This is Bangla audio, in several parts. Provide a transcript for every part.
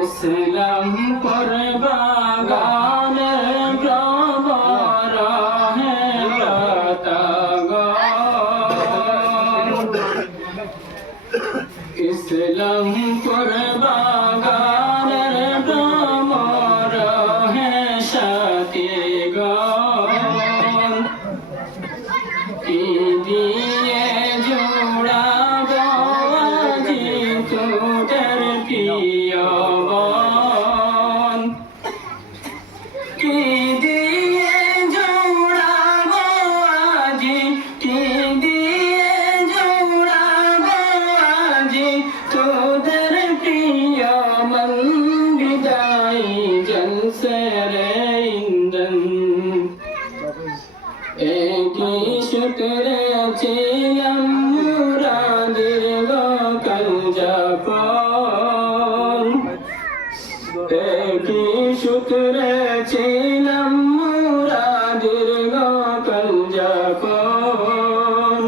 ইসলামপুর বাগানে ভ্রমর হে লতাগণ, ইসলামপুর বাগানের ভ্রমর হে সাথীগণ, কি দিয়ে জোড়াবো আজি তোদের প্রিয় মন, কি দিয়ে জোড়াবো আজি, কি দিয়ে জোড়াবো আজি তোদের প্রিয় মন, বিদায় জলসে রে ইন্ধন, একই সূত্রে ছিলাম মুরাদের গোকাল যাপন, একই সূত্রে ছিলাম মুরাদের গোকাল যাপন,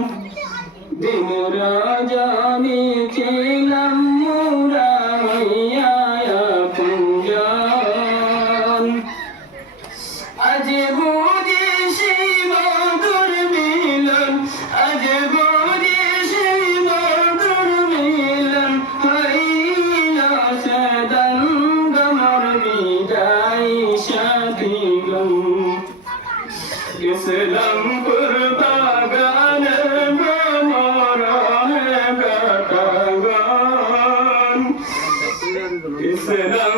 দিন রজনী ছিলাম মুরা হইয়া আপনজন, আজ বুঝি সেই মধুর মিলন, আজ বুঝি সেই মধুর মিলন, হইল সেদিন গমর বিদায় সাথীগণ, ইসলামপুর বাগানে ভ্রমর হে লতাগণ, ইসলাম